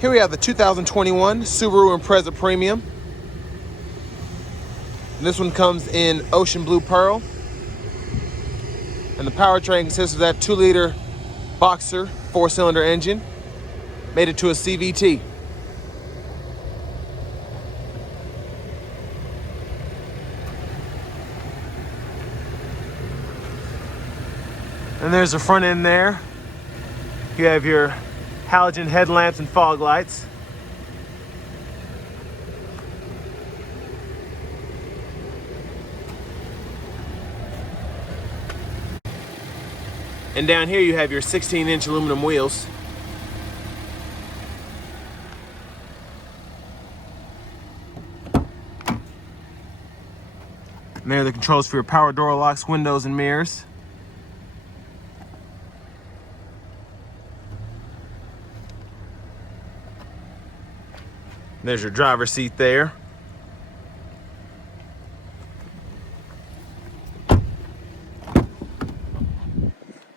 Here we have the 2021 Subaru Impreza Premium. And this one comes in ocean blue pearl. And the powertrain consists of that 2-liter boxer 4-cylinder engine, made it to a CVT. And there's the front end there. You have your halogen headlamps and fog lights. And down here you have your 16-inch aluminum wheels. And there are the controls for your power door locks, windows, and mirrors. There's your driver's seat there.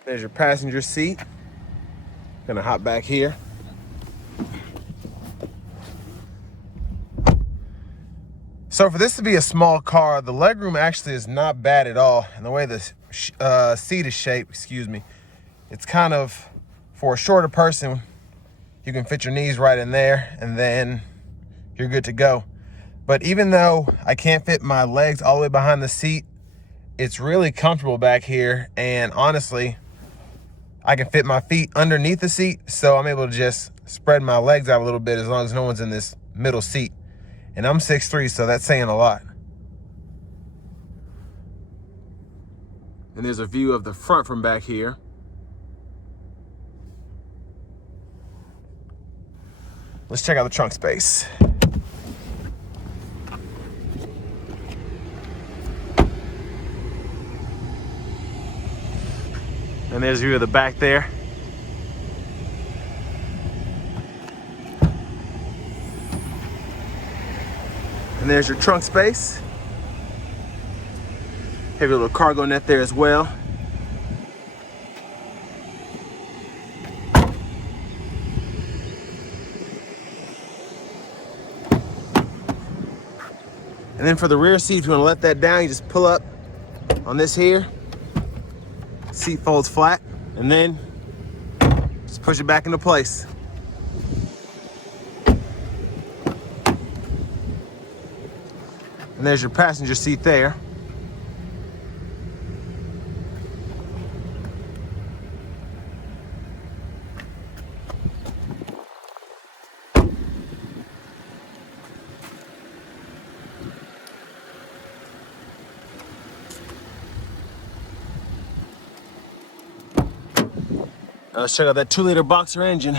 There's your passenger seat. Gonna hop back here. So for this to be a small car, the legroom actually is not bad at all. And the way the seat is shaped, it's kind of, for a shorter person, you can fit your knees right in there and then you're good to go. But even though I can't fit my legs all the way behind the seat, it's really comfortable back here. And honestly, I can fit my feet underneath the seat, so I'm able to just spread my legs out a little bit as long as no one's in this middle seat. And I'm 6'3", so that's saying a lot. And there's a view of the front from back here. Let's check out the trunk space. And there's a view of the back there. And there's your trunk space. Have your little cargo net there as well. And then for the rear seat, if you want to let that down, you just pull up on this here. Seat folds flat, and then just push it back into place. And there's your passenger seat there. Let's check out that 2-liter boxer engine.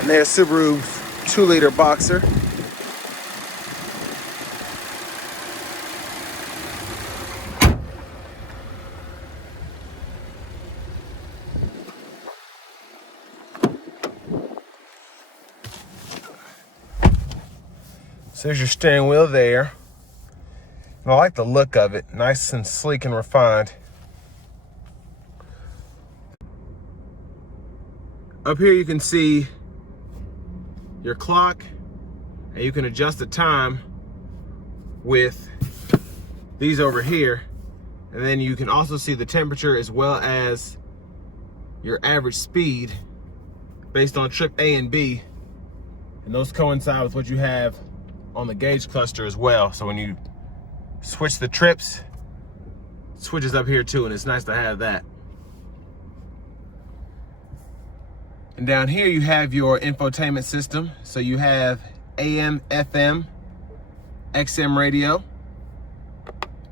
And there's Subaru's 2-liter boxer. So there's your steering wheel there. And I like the look of it, nice and sleek and refined. Up here you can see your clock, and you can adjust the time with these over here. And then you can also see the temperature as well as your average speed based on trip A and B. And those coincide with what you have on the gauge cluster as well. So when you switch the trips, it switches up here too, and it's nice to have that. And down here you have your infotainment system. So you have AM, FM, XM radio,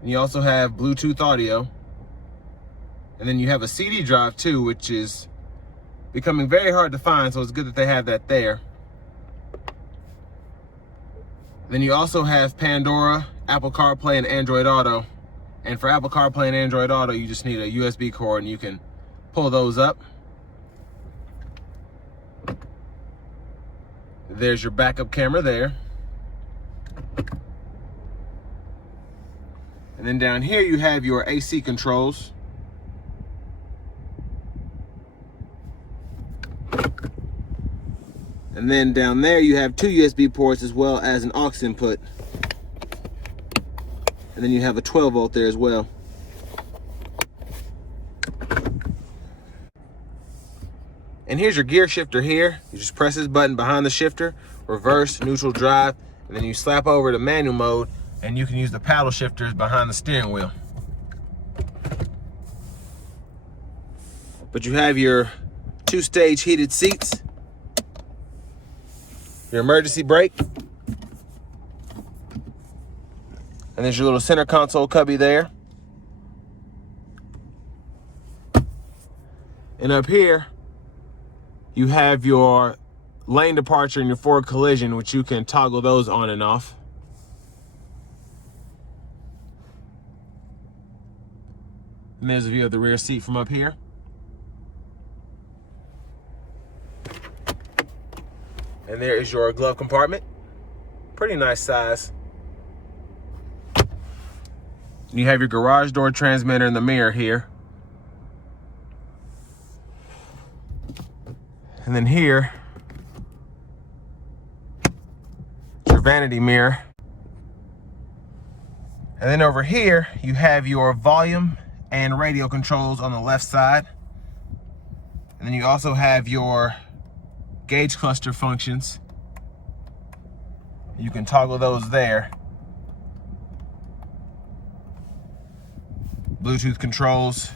and you also have Bluetooth audio. And then you have a CD drive too, which is becoming very hard to find, so it's good that they have that there. Then you also have Pandora, Apple CarPlay, and Android Auto. And for Apple CarPlay and Android Auto, you just need a USB cord and you can pull those up. There's your backup camera there. And then down here you have your AC controls. And then down there you have 2 USB ports as well as an aux input. And then you have a 12 volt there as well. And here's your gear shifter here. You just press this button behind the shifter, reverse, neutral, drive, and then you slap over to manual mode and you can use the paddle shifters behind the steering wheel. But you have your 2-stage heated seats, your emergency brake, and there's your little center console cubby there. And up here, you have your lane departure and your forward collision, which you can toggle those on and off. And there's a view of the rear seat from up here. And there is your glove compartment. Pretty nice size. And you have your garage door transmitter and the mirror here. And then here, your vanity mirror. And then over here, you have your volume and radio controls on the left side. And then you also have your gauge cluster functions. You can toggle those there. Bluetooth controls.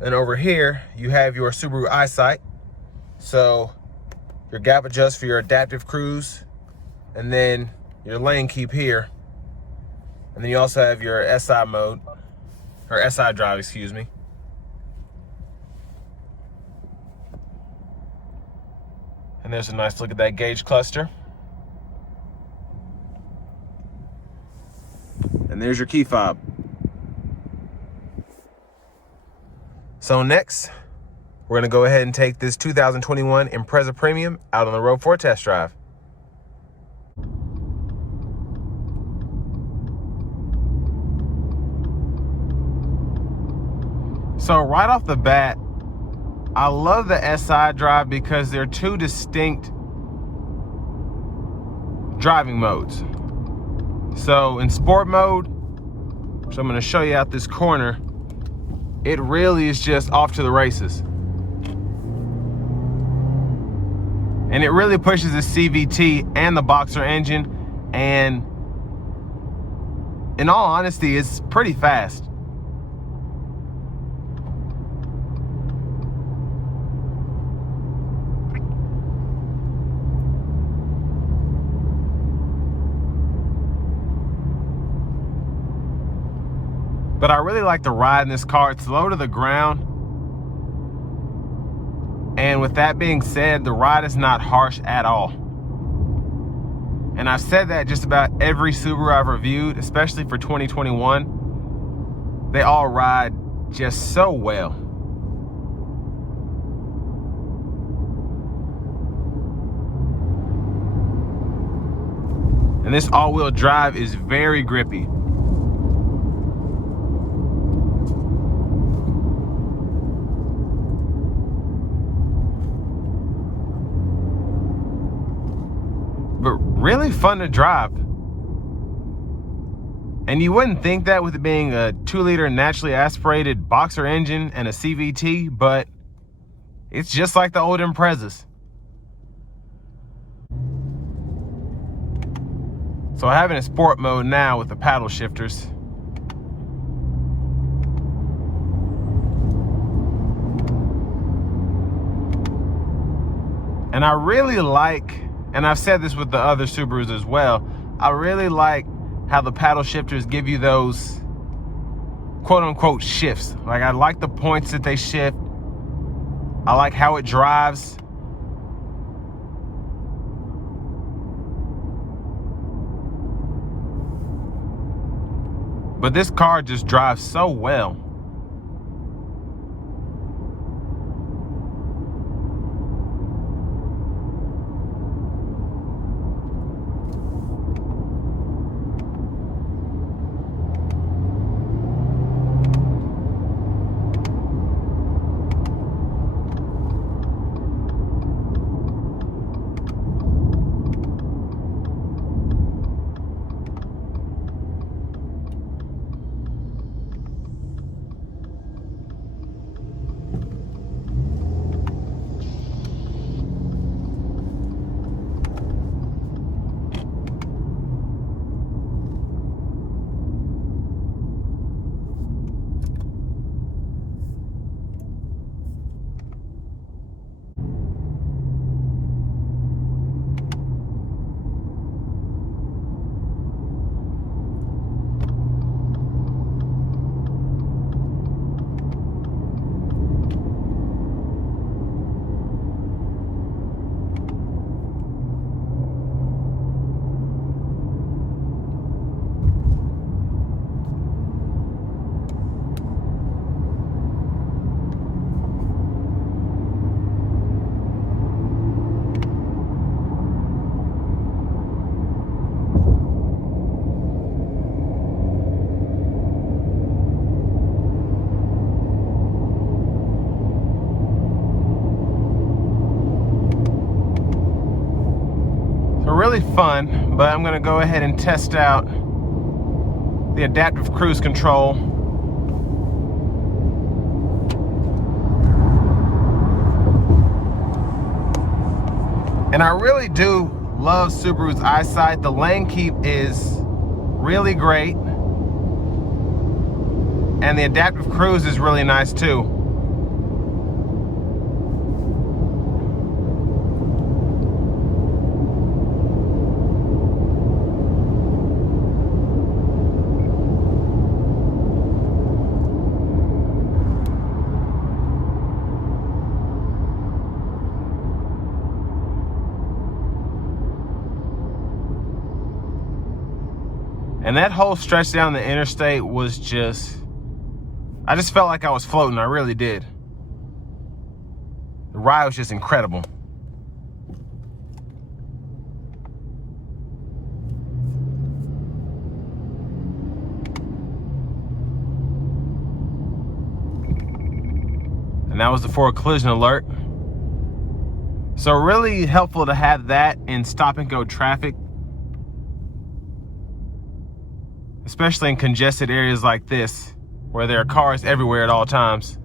And over here, you have your Subaru Eyesight. So your gap adjust for your adaptive cruise, and then your lane keep here. And then you also have your SI mode, or SI drive, excuse me. And there's a nice look at that gauge cluster. And there's your key fob. So next, we're gonna go ahead and take this 2021 Impreza Premium out on the road for a test drive. So right off the bat, I love the SI drive because they're two distinct driving modes. So in sport mode, which I'm gonna show you out this corner, it really is just off to the races. And it really pushes the CVT and the Boxer engine, and in all honesty, it's pretty fast. But I really like the ride in this car. It's low to the ground. And with that being said, the ride is not harsh at all. And I've said that just about every Subaru I've reviewed, especially for 2021. They all ride just so well. And this all-wheel drive is very grippy. But really fun to drive. And you wouldn't think that with it being a 2-liter naturally aspirated Boxer engine and a CVT, but it's just like the old Imprezas. So I have it in sport mode now with the paddle shifters. And I really like, and I've said this with the other Subarus as well, I really like how the paddle shifters give you those quote unquote shifts. Like, I like the points that they shift. I like how it drives. But this car just drives so well. So really fun, but I'm gonna go ahead and test out the adaptive cruise control. And I really do love Subaru's Eyesight. The lane keep is really great. And the adaptive cruise is really nice too. And that whole stretch down the interstate was just, I just felt like I was floating. I really did. The ride was just incredible. And that was the forward collision alert. So really helpful to have that in stop and go traffic, especially in congested areas like this, where there are cars everywhere at all times.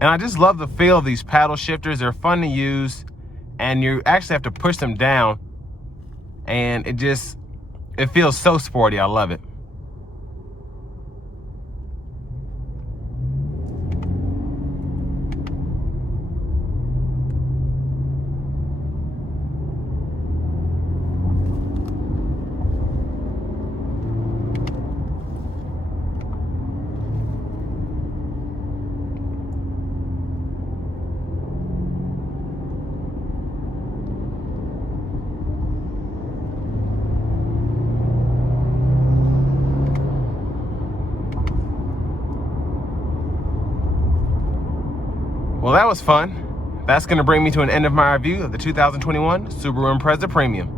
And I just love the feel of these paddle shifters. They're fun to use, and you actually have to push them down, and it feels so sporty. I love it. Well, that was fun. That's going to bring me to an end of my review of the 2021 Subaru Impreza Premium.